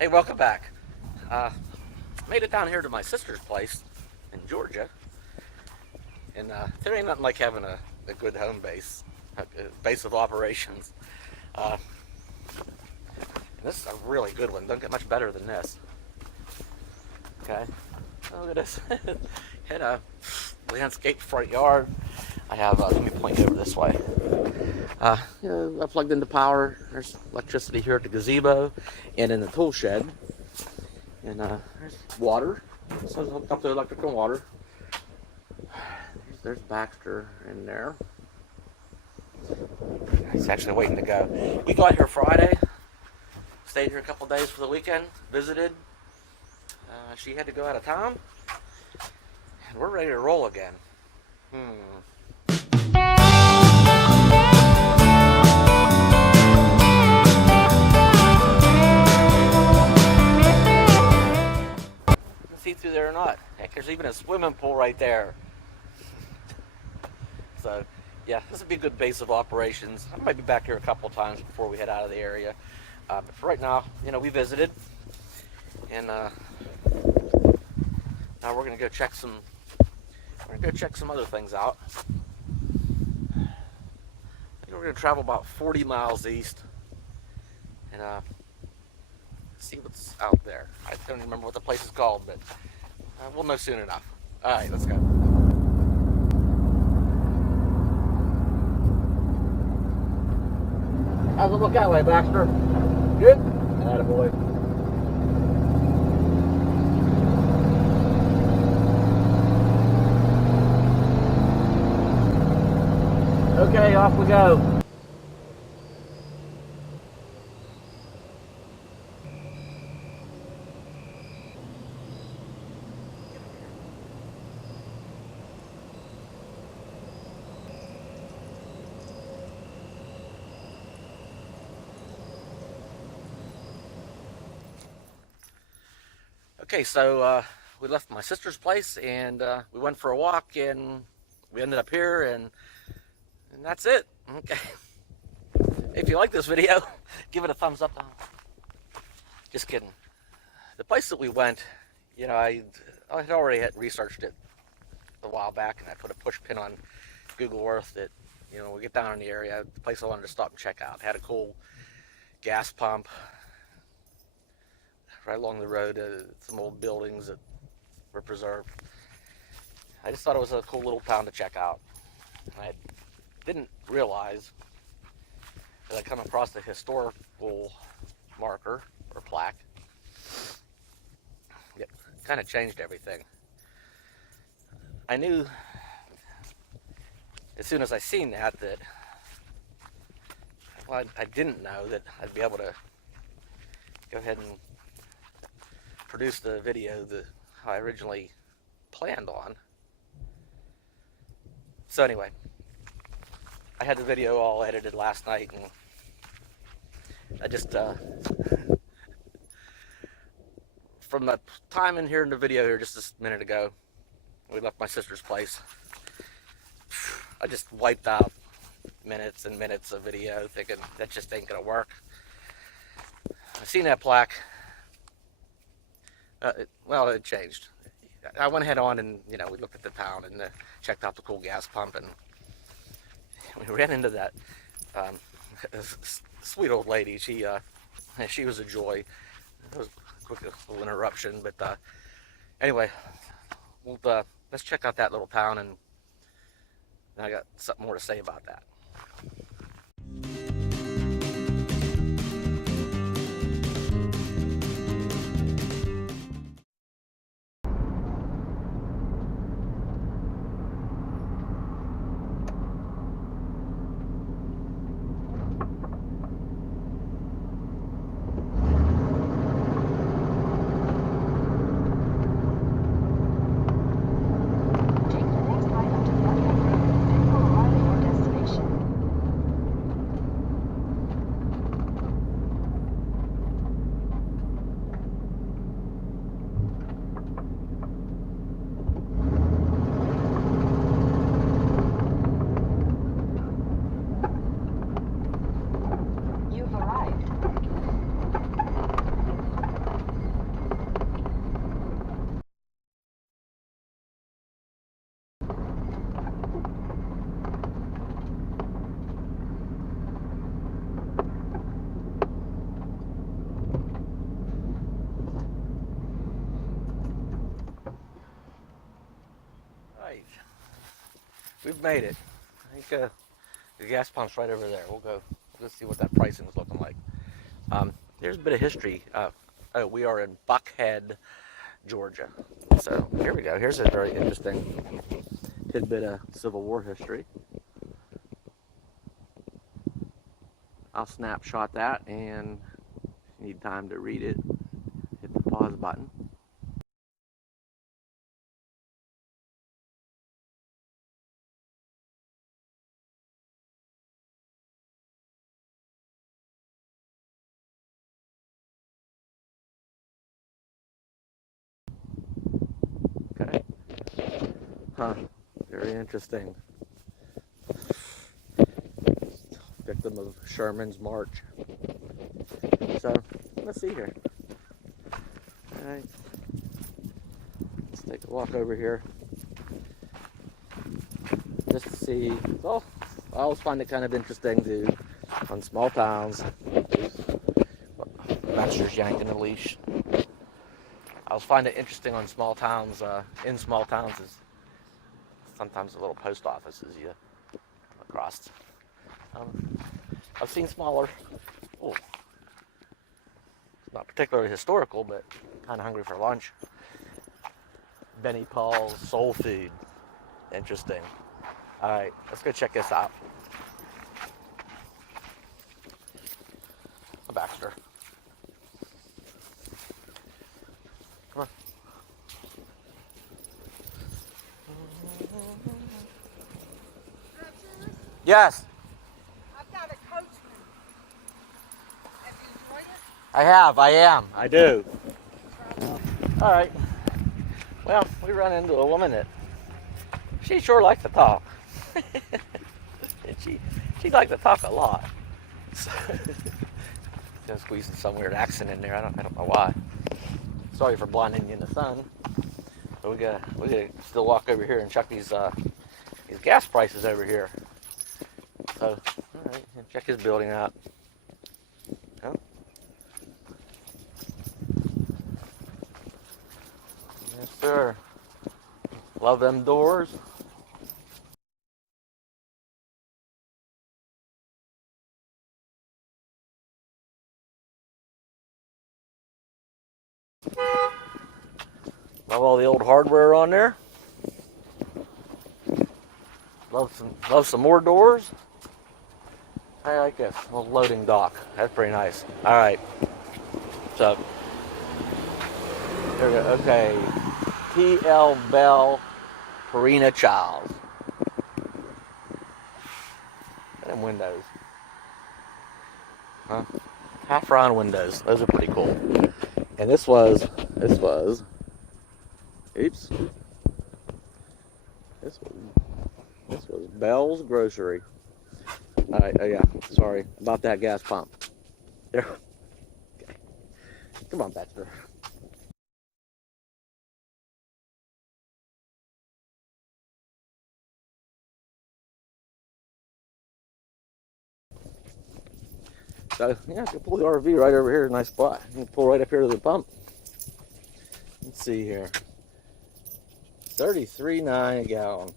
Hey, welcome back. Made it down here to my sister's place in Georgia, and there ain't nothing like having a good home base, a base of operations. Uh, this is a really good one. Don't get much better than this. Okay, oh, look at this. Hit a landscaped front yard. I have. Let me point you over this way. I plugged into power. There's electricity here at the gazebo and in the tool shed. And there's water. So it's hooked up to electric and water. There's Baxter in there. He's actually waiting to go. We got here Friday. Stayed here a couple days for the weekend. Visited. She had to go out of town. And we're ready to roll again. See through there or not. Heck, there's even a swimming pool right there. So, yeah, this would be a good base of operations. I might be back here a couple times before we head out of the area. But for right now, we visited, and now we're gonna go check some. We're gonna go check some other things out. I think we're gonna travel about 40 miles east, and see what's out there. I don't even remember what the place is called, but we'll know soon enough. All right, let's go. How's it look that way, Baxter? Good? Attaboy. Okay, off we go. Okay, so we left my sister's place and we went for a walk and we ended up here and that's it. Okay. If you like this video, give it a thumbs up. Just kidding. The place that we went, I had already researched it a while back and I put a push pin on Google Earth that, we get down in the area, the place I wanted to stop and check out. It had a cool gas pump right along the road, some old buildings that were preserved. I just thought it was a cool little town to check out. I didn't realize that I come across the historical marker or plaque. It kind of changed everything. I knew as soon as I seen that, well, I didn't know that I'd be able to go ahead and produce the video that I originally planned on. So anyway, I had the video all edited last night, and I just from the time in here in the video here just a minute ago, we left my sister's place. I just wiped out minutes and minutes of video thinking that just ain't gonna work. I seen that plaque. It changed. I went ahead on and, we looked at the town and checked out the cool gas pump, and we ran into that sweet old lady. She was a joy. It was a quick little interruption, but anyway, let's check out that little town, and I got something more to say about that. we've made it. I think the gas pump's right over there. We'll go. Let's see what that pricing is looking like. There's a bit of history. Oh, we are in Buckhead, Georgia. So here we go. Here's a very interesting tidbit of Civil War history. I'll snapshot that, and if you need time to read it, hit the pause button. Okay. Huh. Very interesting. Victim of Sherman's march. So, let's see here. Alright. Let's take a walk over here. Just to see. Well, I always find it kind of interesting to, on small towns. Master's yanking the leash. I always find it interesting on small towns, in small towns, is sometimes the little post offices you come across. I've seen smaller. Oh, it's not particularly historical, but kind of hungry for lunch. Benny Paul's Soul Food. Interesting. All right, let's go check this out. Baxter. Come on. Yes. I've got a coachman. Have you enjoyed it? I am. I do. All right. Well, we run into a woman that she sure likes to talk. She likes to talk a lot. So, just squeezing some weird accent in there. I don't know why. Sorry for blinding you in the sun. But we gotta still walk over here and check these gas prices over here. So, all right, check his building out. Oh. Yes, sir. Love them doors. Love all the old hardware on there. Love some more doors. I like this little loading dock. That's pretty nice. All right. So there we go. Okay. T.L. Bell, Purina Childs. Them windows. Huh? Half round windows. Those are pretty cool. And this was. Oops. This was Bell's Grocery. All right. Oh yeah. Sorry about that gas pump. There. Okay. Come on, Baxter. So yeah, you can pull the RV right over here. Nice spot. You can pull right up here to the pump. Let's see here. $33.9 a gallon.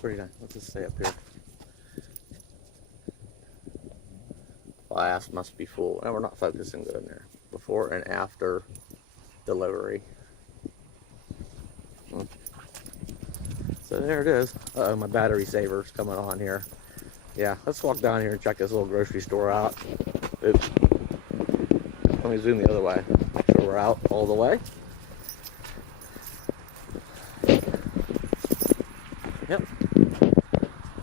Pretty nice. Let's just stay up here. Glass must be full. And we're not focusing good in there. Before and after delivery. So there it is. Uh-oh, my battery saver's coming on here. Yeah, let's walk down here and check this little grocery store out. Oops. Let me zoom the other way. Make sure we're out all the way. Yep.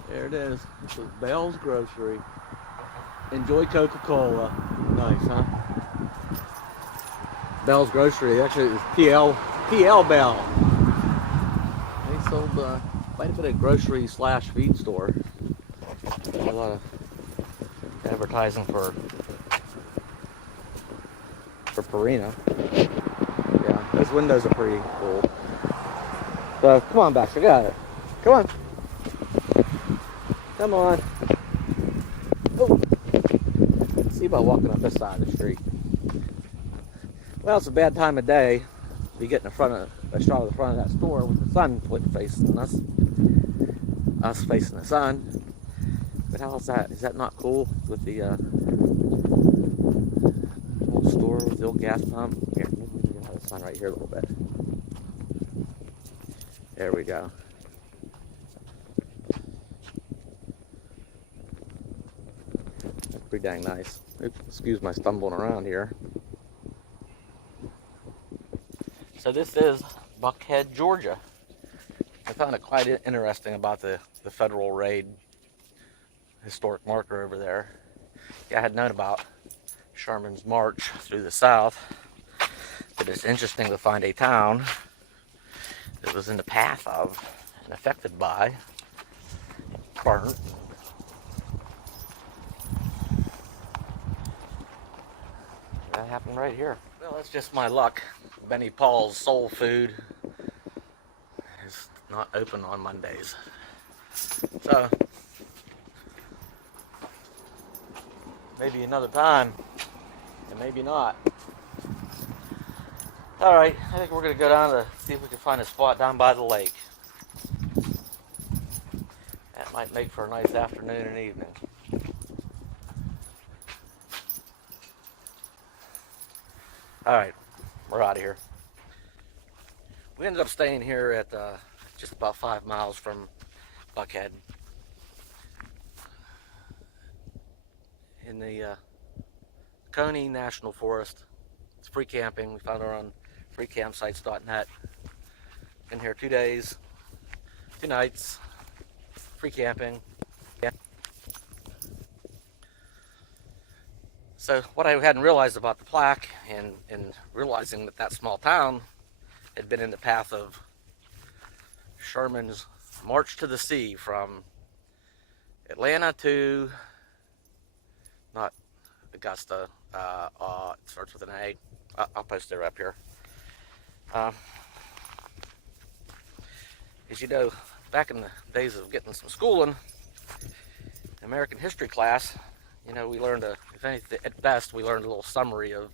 There it is. This is Bell's Grocery. Enjoy Coca-Cola. Nice, huh? Bell's Grocery. Actually, it was P.L. Bell. They sold quite a bit of grocery / feed store. A lot of advertising for Purina. Yeah, those windows are pretty cool. So come on, Baxter, got it. Come on. Come on. Oh. Let's see about walking up this side of the street. Well, it's a bad time of day to be getting in front of I shot of the front of that store with the sun facing us facing the sun. But how is that? Is that not cool with the little store with the old gas pump? Here, maybe we can have the sun right here a little bit. There we go. That's pretty dang nice. Oops, excuse my stumbling around here. So this is Buckhead, Georgia. I found it quite interesting about the Federal Raid historic marker over there. Yeah, I had known about Sherman's march through the South, but it's interesting to find a town that was in the path of and affected by, burnt, that happened right here. Well, that's just my luck. Benny Paul's Soul Food is not open on Mondays. So, maybe another time, and maybe not. Alright, I think we're going to go down to see if we can find a spot down by the lake. That might make for a nice afternoon and evening. Alright, we're out of here. We ended up staying here at just about 5 miles from Buckhead. In the Coney National Forest. It's free camping. We found her on freecampsites.net. Been here 2 days, 2 nights, free camping. Yeah. So what I hadn't realized about the plaque and realizing that small town had been in the path of Sherman's march to the sea from Atlanta to, not Augusta, it starts with an A. I'll post it up here. As you know, back in the days of getting some schooling, American history class, you know, we learned if anything, at best, we learned a little summary of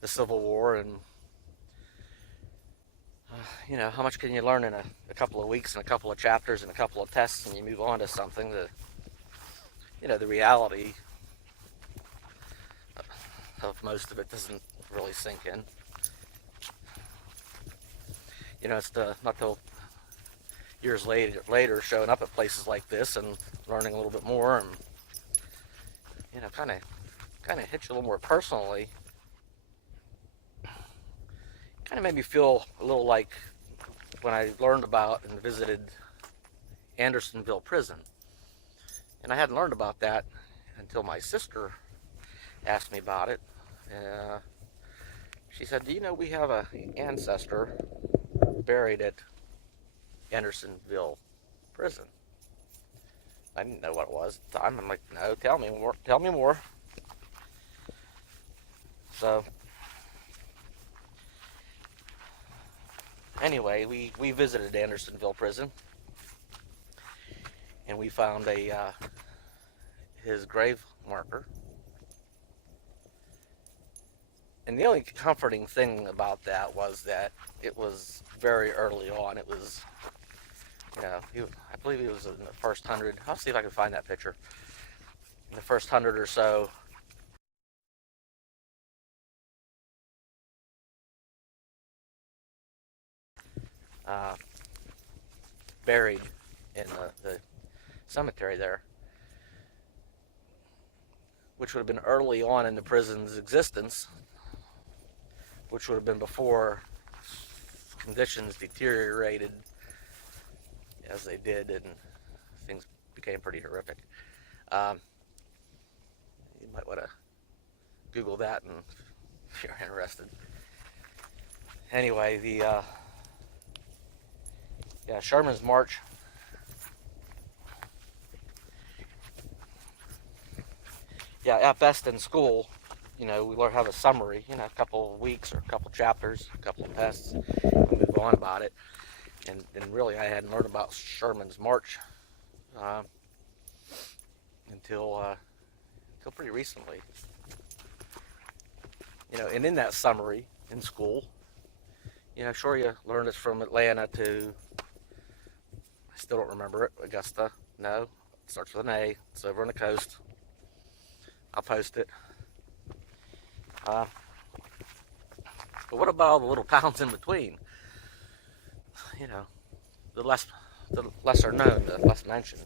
the Civil War, and you know, how much can you learn in a couple of weeks and a couple of chapters and a couple of tests, and you move on to something that, you know, the reality of most of it doesn't really sink in. You know, it's not till years later showing up at places like this and learning a little bit more, and you know, kind of hits you a little more personally. Kind of made me feel a little like when I learned about and visited Andersonville Prison, and I hadn't learned about that until my sister asked me about it. She said, "Do you know we have an ancestor buried at Andersonville Prison?" I didn't know what it was at the time. I'm like, "No, tell me more. Tell me more." So anyway, we visited Andersonville Prison, and we found his grave marker. And the only comforting thing about that was that it was very early on. It was, you know, I believe he was in the first 100. I'll see if I can find that picture. In the first 100 or so, buried in the cemetery there, which would have been early on in the prison's existence, which would have been before conditions deteriorated as they did and things became pretty horrific. You might want to Google that and if you're interested. Anyway, Sherman's March. Yeah, at best in school, you know, we have a summary, you know, a couple of weeks or a couple of chapters, a couple of tests, and move on about it. And really, I hadn't learned about Sherman's March until pretty recently. You know, and in that summary in school, You know, sure, you learned this from Atlanta to, I still don't remember it, Augusta. No, it starts with an A. It's over on the coast. I'll post it. But what about all the little towns in between? You know, the lesser known, the less mentioned.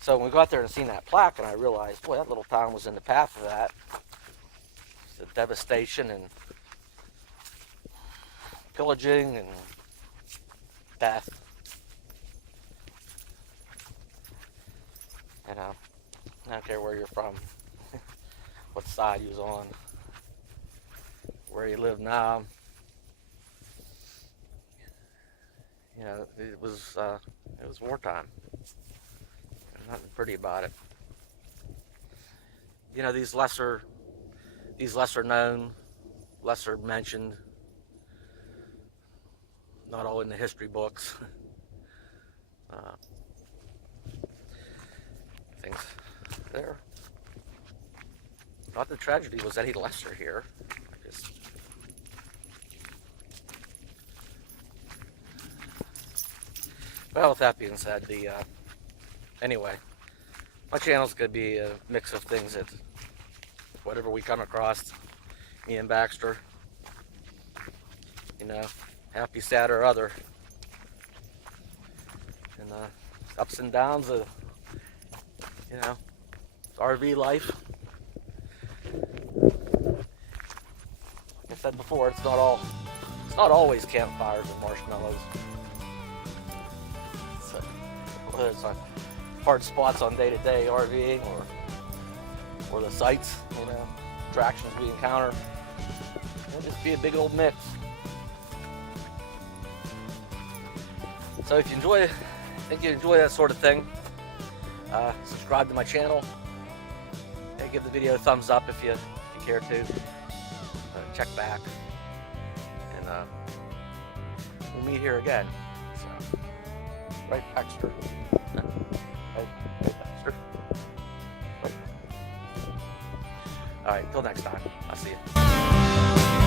So when we got there and seen that plaque, and I realized, boy, that little town was in the path of that. The devastation and pillaging and death. You know, I don't care where you're from, what side you was on, where you live now. You know, it was wartime. There's nothing pretty about it. You know, these lesser known, lesser mentioned, not all in the history books. Things there. Not the tragedy was any lesser here. Well, with that being said, anyway, my channel's gonna be a mix of things that whatever we come across, me and Baxter, you know, happy, sad, or other, and ups and downs of, you know, RV life. Like I said before, it's not always campfires and marshmallows. Whether it's on hard spots on day-to-day RVing or the sights, you know, attractions we encounter. It'll just be a big old mix. So if you think you enjoy that sort of thing, subscribe to my channel. And give the video a thumbs up if you care to. Check back, and we'll meet here again. So, right, Baxter. Hey, Baxter. Right. All right, till next time. I'll see you.